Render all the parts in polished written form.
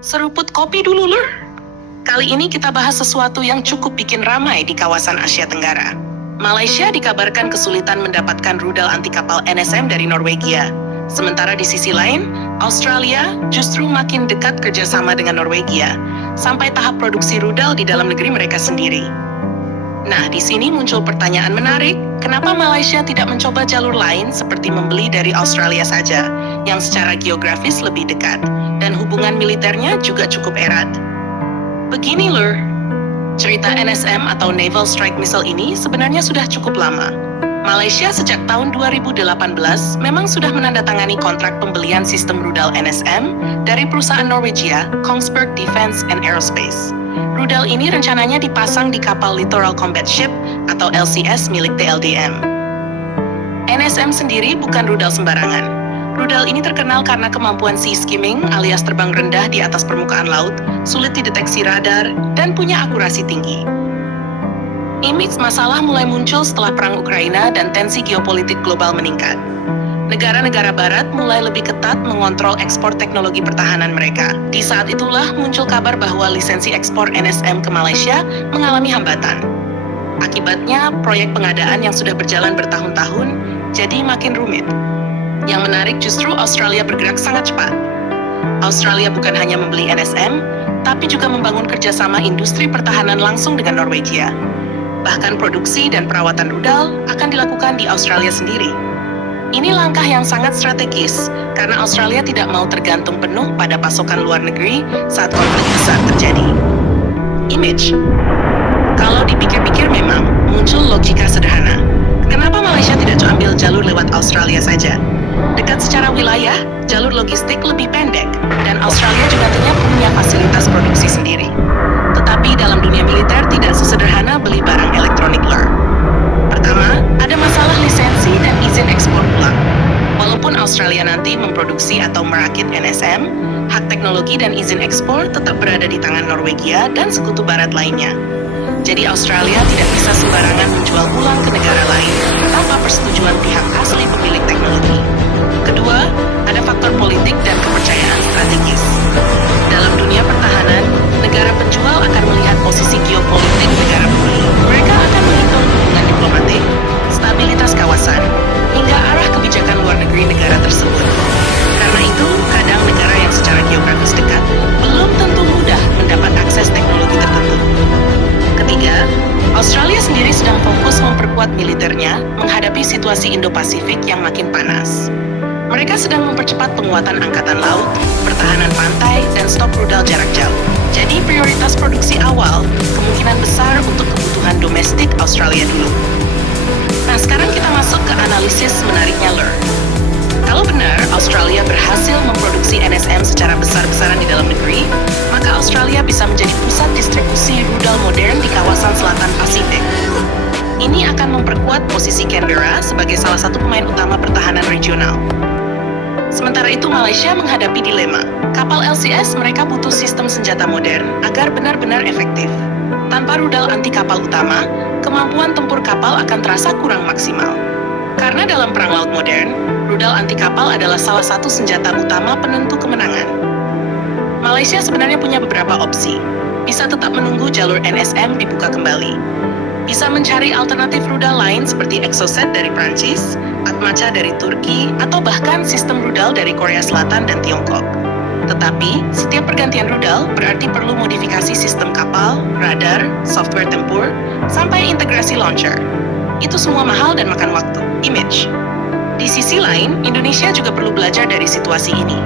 Seruput kopi dulu, Lur. Kali ini kita bahas sesuatu yang cukup bikin ramai di kawasan Asia Tenggara. Malaysia dikabarkan kesulitan mendapatkan rudal anti kapal NSM dari Norwegia. Sementara di sisi lain, Australia justru makin dekat kerjasama dengan Norwegia, sampai tahap produksi rudal di dalam negeri mereka sendiri. Nah, di sini muncul pertanyaan menarik, kenapa Malaysia tidak mencoba jalur lain seperti membeli dari Australia saja, yang secara geografis lebih dekat, dan hubungan militernya juga cukup erat. Begini, Lur. Cerita NSM atau Naval Strike Missile ini sebenarnya sudah cukup lama. Malaysia sejak tahun 2018 memang sudah menandatangani kontrak pembelian sistem rudal NSM dari perusahaan Norwegia, Kongsberg Defence and Aerospace. Rudal ini rencananya dipasang di kapal Littoral Combat Ship atau LCS milik TLDM. NSM sendiri bukan rudal sembarangan. Rudal ini terkenal karena kemampuan sea skimming alias terbang rendah di atas permukaan laut, sulit dideteksi radar, dan punya akurasi tinggi. Image masalah mulai muncul setelah perang Ukraina dan tensi geopolitik global meningkat. Negara-negara barat mulai lebih ketat mengontrol ekspor teknologi pertahanan mereka. Di saat itulah muncul kabar bahwa lisensi ekspor NSM ke Malaysia mengalami hambatan. Akibatnya, proyek pengadaan yang sudah berjalan bertahun-tahun jadi makin rumit. Yang menarik justru Australia bergerak sangat cepat. Australia bukan hanya membeli NSM, tapi juga membangun kerjasama industri pertahanan langsung dengan Norwegia. Bahkan produksi dan perawatan rudal akan dilakukan di Australia sendiri. Ini langkah yang sangat strategis, karena Australia tidak mau tergantung penuh pada pasokan luar negeri saat konflik besar terjadi. Image. Kalau dipikir-pikir memang muncul logika sederhana. Kenapa Malaysia tidak ambil jalur lewat Australia saja? Dekat secara wilayah, jalur logistik lebih pendek, dan Australia juga punya fasilitas produksi sendiri. Tetapi dalam dunia militer tidak sesederhana beli barang elektronik, Lur. Pertama, ada masalah lisensi dan izin ekspor pulang. Walaupun Australia nanti memproduksi atau merakit NSM, hak teknologi dan izin ekspor tetap berada di tangan Norwegia dan sekutu barat lainnya. Jadi Australia tidak bisa sembarangan menjual ulang ke negara lain tanpa persetujuan pihak asli pemilik teknologi. Kedua, ada faktor politik dan kepercayaan strategis. Dalam dunia pertahanan, negara penjual akan melihat posisi geopolitik negara pembeli. Mereka akan menghitung hubungan diplomatik, stabilitas kawasan, hingga arah kebijakan luar negeri negara tersebut. Karena itu, kadang negara yang secara geografis dekat belum tentu mudah mendapat akses teknologi tertentu. Ketiga, Australia sendiri sedang fokus memperkuat militernya menghadapi situasi Indo-Pasifik yang makin panas. Mereka sedang mempercepat penguatan angkatan laut, pertahanan pantai, dan stok rudal jarak jauh. Jadi prioritas produksi awal kemungkinan besar untuk kebutuhan domestik Australia dulu. Nah, sekarang kita masuk ke analisis menariknya, Lur. Kalau benar Australia berhasil memproduksi NSM secara besar-besaran di dalam negeri, maka Australia bisa menjadi pusat distribusi rudal modern di kawasan selatan Pasifik. Ini akan memperkuat posisi Canberra sebagai salah satu pemain utama pertahanan regional. Sementara itu Malaysia menghadapi dilema. Kapal LCS mereka butuh sistem senjata modern agar benar-benar efektif. Tanpa rudal anti kapal utama, kemampuan tempur kapal akan terasa kurang maksimal. Karena dalam perang laut modern, rudal anti kapal adalah salah satu senjata utama penentu kemenangan. Malaysia sebenarnya punya beberapa opsi. Bisa tetap menunggu jalur NSM dibuka kembali. Bisa mencari alternatif rudal lain seperti Exocet dari Prancis, Atmaca dari Turki, atau bahkan sistem rudal dari Korea Selatan dan Tiongkok. Tetapi, setiap pergantian rudal berarti perlu modifikasi sistem kapal, radar, software tempur, sampai integrasi launcher. Itu semua mahal dan makan waktu. Image. Di sisi lain, Indonesia juga perlu belajar dari situasi ini.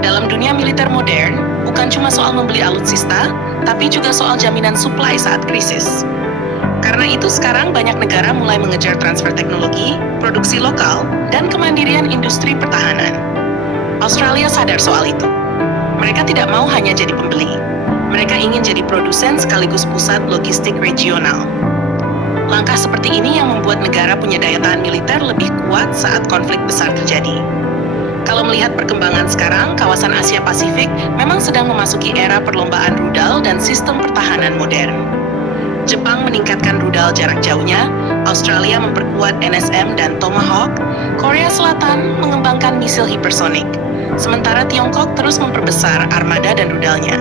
Dalam dunia militer modern, bukan cuma soal membeli alutsista, tapi juga soal jaminan suplai saat krisis. Karena itu sekarang banyak negara mulai mengejar transfer teknologi, produksi lokal, dan kemandirian industri pertahanan. Australia sadar soal itu. Mereka tidak mau hanya jadi pembeli. Mereka ingin jadi produsen sekaligus pusat logistik regional. Langkah seperti ini yang membuat negara punya daya tahan militer lebih kuat saat konflik besar terjadi. Kalau melihat perkembangan sekarang, kawasan Asia Pasifik memang sedang memasuki era perlombaan rudal dan sistem pertahanan modern. Jepang meningkatkan rudal jarak jauhnya, Australia memperkuat NSM dan Tomahawk, Korea Selatan mengembangkan misil hipersonik, sementara Tiongkok terus memperbesar armada dan rudalnya.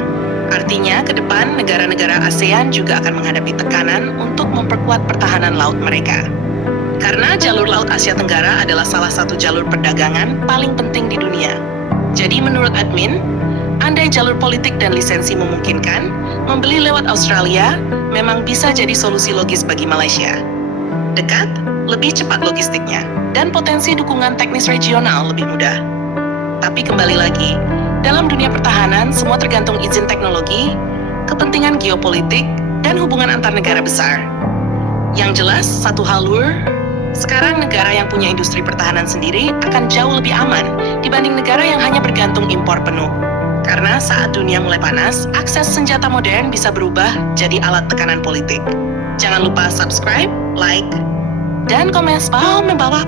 Artinya, ke depan negara-negara ASEAN juga akan menghadapi tekanan untuk memperkuat pertahanan laut mereka. Karena jalur Laut Asia Tenggara adalah salah satu jalur perdagangan paling penting di dunia. Jadi menurut admin, andai jalur politik dan lisensi memungkinkan, membeli lewat Australia memang bisa jadi solusi logis bagi Malaysia. Dekat, lebih cepat logistiknya, dan potensi dukungan teknis regional lebih mudah. Tapi kembali lagi, dalam dunia pertahanan semua tergantung izin teknologi, kepentingan geopolitik, dan hubungan antar negara besar. Yang jelas, satu hal luar, sekarang negara yang punya industri pertahanan sendiri akan jauh lebih aman dibanding negara yang hanya bergantung impor penuh. Karena saat dunia mulai panas, akses senjata modern bisa berubah jadi alat tekanan politik. Jangan lupa subscribe, like, dan komen membawa